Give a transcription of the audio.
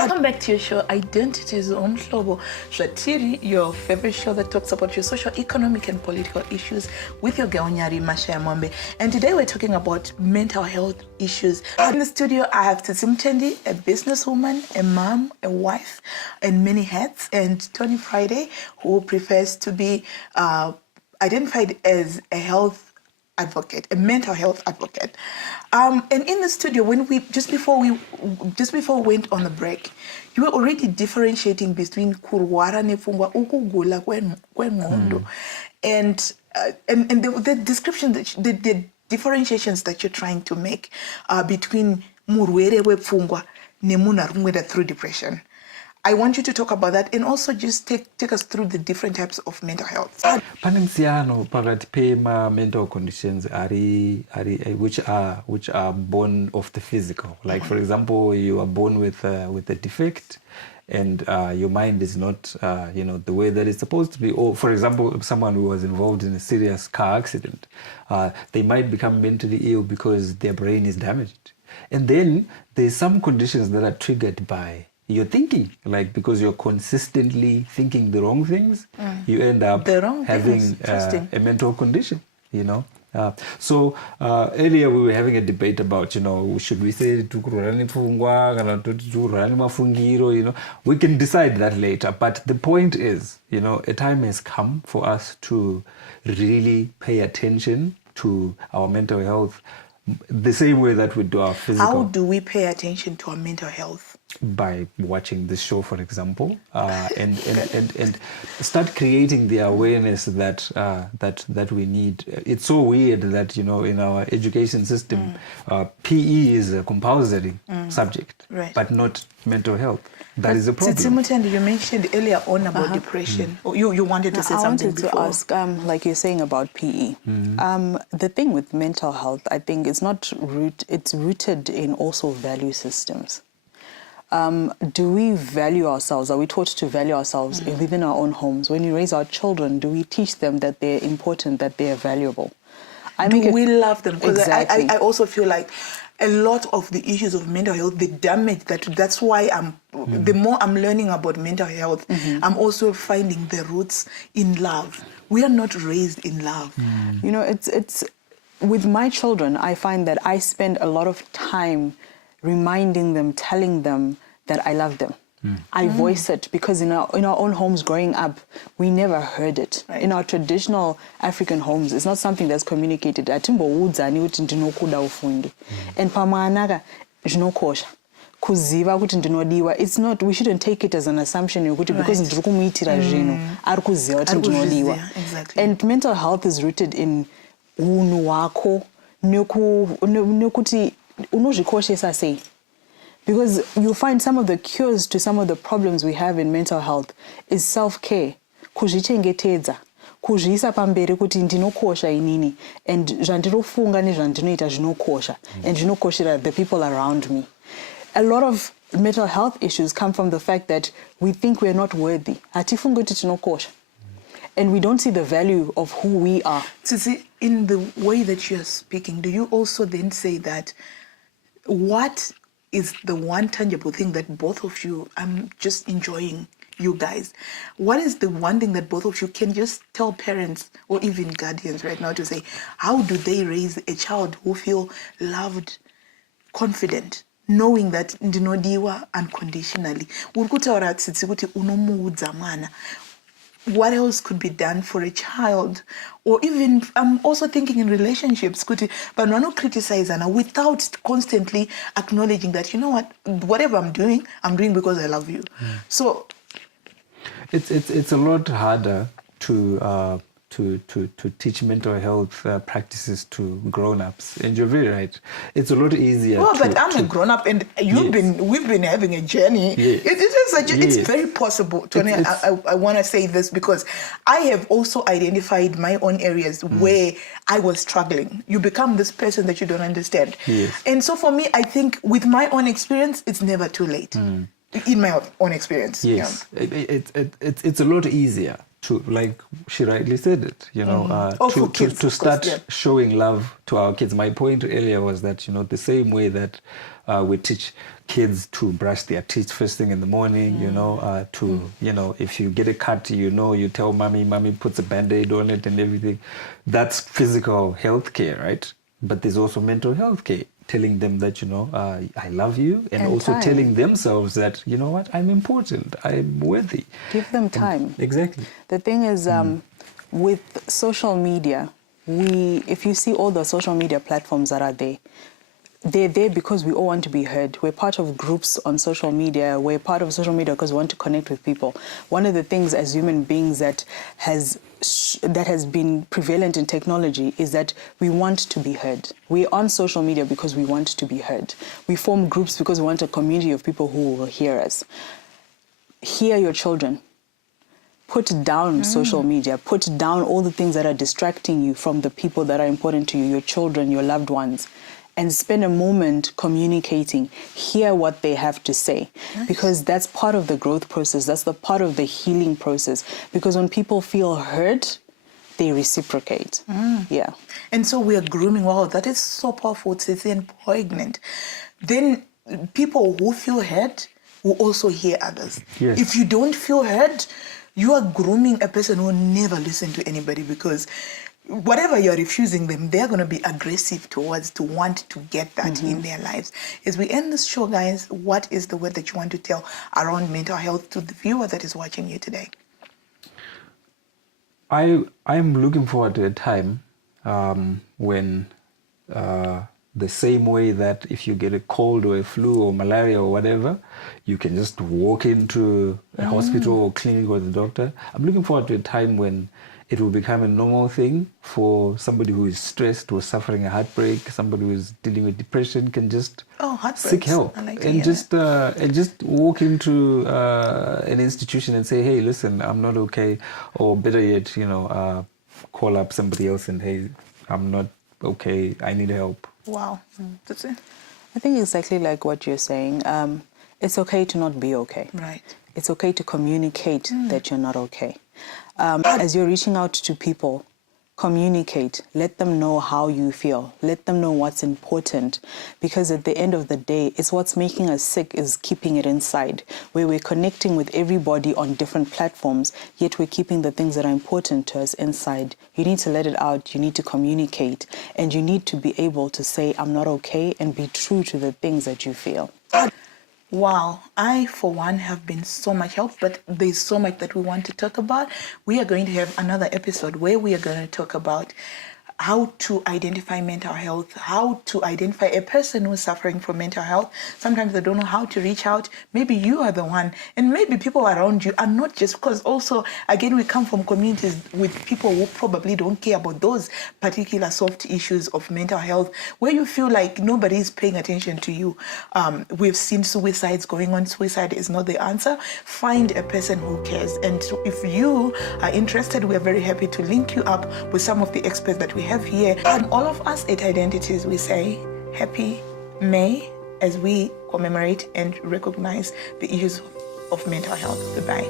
Welcome back to your show, Identities Umhlobo. Zvatiri, your favorite show that talks about your social, economic, and political issues with your girl Nyari Mashayamombe. And today we're talking about mental health issues. In the studio, I have Tsitsi Mutendi, a businesswoman, a mom, a wife, and many hats, and Tony Friday, who prefers to be identified as a health advocate, a mental health advocate. And in the studio, when we just before we went on the break, you were already differentiating between kurwara nefungwa ukugula kwengqondo, and the description that the differentiations that you're trying to make between murwere wepfungwa nemunhu ari kungwenda through depression. I want you to talk about that and also just take us through the different types of mental health. Pane msiyano pakati pema mental conditions which are born of the physical. Like for example, you are born with a defect, and your mind is not the way that it's supposed to be. Or for example, someone who was involved in a serious car accident, they might become mentally ill because their brain is damaged. And then there's some conditions that are triggered by your thinking, like because you're consistently thinking the wrong things, you end up having a mental condition, So earlier we were having a debate about, should we say we can decide that later. But the point is, a time has come for us to really pay attention to our mental health the same way that we do our physical. How do we pay attention to our mental health? By watching this show, for example, and start creating the awareness that we need. It's so weird that in our education system, PE is a compulsory subject, right, but not mental health. That is a problem. Tsitsi Mutendi, you mentioned earlier on about depression. You wanted to say something before. I wanted to ask, like you're saying about PE. The thing with mental health, I think, it's rooted in also value systems. Do we value ourselves? Are we taught to value ourselves within our own homes? When we raise our children, do we teach them that they're important, that they're valuable? We love them? Because exactly. I also feel like a lot of the issues of mental health, the damage that's why the more I'm learning about mental health, I'm also finding the roots in love. We are not raised in love. It's with my children, I find that I spend a lot of time reminding them, telling them that I love them. I voice it because in our own homes growing up, we never heard it. Right. In our traditional African homes, it's not something that's communicated. And pamanaga jinokosha kuziva kuti ndinodiwa. It's not. We shouldn't take it as an assumption because ndiri kumuitira zvinhu ari kuziva kuti ndinodiwa. Exactly. And mental health is rooted in unhu hwako nekuti unozvikoshesa sei. Because you find some of the cures to some of the problems we have in mental health is self-care, kuzvichengetedza, kuzviisa pamberi kuti ndinokosha inini, and zvandinofunga nezvandinoita zvinokosha, and zvinokoshera the people around me. A lot of mental health issues come from the fact that we think we're not worthy. Hatifungi kuti tinokosha. And we don't see the value of who we are. Tsitsi, in the way that you're speaking, do you also then say that what is the one tangible thing that both of you, I'm just enjoying you guys, what is the one thing that both of you can just tell parents or even guardians right now to say, how do they raise a child who feel loved, confident, knowing that ndinodiwa unconditionally? Urikutaura Tsitsi kuti unomuudza mwana. What else could be done for a child? Or even, I'm also thinking in relationships, but we're not criticizing without constantly acknowledging that, whatever I'm doing because I love you. So it's a lot harder to teach mental health practices to grown-ups, and you're very right. It's a lot easier. Well, but I'm a grown-up, and we've been having a journey. Yes. It's very possible. Tony, I want to say this because I have also identified my own areas where I was struggling. You become this person that you don't understand. Yes. And so for me, I think with my own experience, it's never too late. In my own experience. Yes. It's a lot easier to, like she rightly said it, you know, For kids, to of course, start yeah. showing love to our kids. My point earlier was that, you know, the same way that we teach kids to brush their teeth first thing in the morning, you know, you know, if you get a cut, you know, you tell mommy puts a Band-Aid on it and everything. That's physical health care, right? But there's also mental health care, telling them that, you know, I love you, and also time. telling themselves that, you know what, I'm important, I'm worthy. Give them time. Exactly. The thing is, with social media, if you see all the social media platforms that are there, they're there because we all want to be heard. We're part of groups on social media. We're part of social media because we want to connect with people. One of the things as human beings that has been prevalent in technology is that we want to be heard. We're on social media because we want to be heard. We form groups because we want a community of people who will hear us. Hear your children. Put down social media. Put down all the things that are distracting you from the people that are important to you, your children, your loved ones. And spend a moment communicating, hear what they have to say. Nice. Because that's part of the growth process. That's the part of the healing process. Because when people feel heard, they reciprocate. Yeah. And so we are grooming. Wow, that is so powerful, Tsitsi, and poignant. Then people who feel heard will also hear others. Yes. If you don't feel heard, you are grooming a person who will never listen to anybody, because whatever you're refusing them, they're going to be aggressive towards to want to get that in their lives. As we end this show, guys, what is the word that you want to tell around mental health to the viewer that is watching you today? I'm looking forward to a time when the same way that if you get a cold or a flu or malaria or whatever, you can just walk into a hospital or clinic or the doctor. I'm looking forward to a time when it will become a normal thing for somebody who is stressed or suffering a heartbreak, somebody who is dealing with depression can just seek help and just walk into an institution and say, hey, listen, I'm not okay. Or better yet, you know, call up somebody else and, hey, I'm not okay, I need help. Wow, that's it. I think exactly like what you're saying. It's okay to not be okay. Right. It's okay to communicate that you're not okay. As you're reaching out to people, communicate. Let them know how you feel. Let them know what's important. Because at the end of the day, it's what's making us sick is keeping it inside, where we're connecting with everybody on different platforms, yet we're keeping the things that are important to us inside. You need to let it out. You need to communicate. And you need to be able to say, I'm not okay, and be true to the things that you feel. Wow, I, for one, have been so much help, but there's so much that we want to talk about. We are going to have another episode where we are going to talk about how to identify mental health, how to identify a person who's suffering from mental health. Sometimes they don't know how to reach out. Maybe you are the one, and maybe people around you are not, just because also, again, we come from communities with people who probably don't care about those particular soft issues of mental health, where you feel like nobody is paying attention to you. We've seen suicides going on. Suicide is not the answer. Find a person who cares. And so if you are interested, we are very happy to link you up with some of the experts that we have here. And all of us at Identities, we say Happy May as we commemorate and recognize the issues of mental health. Goodbye.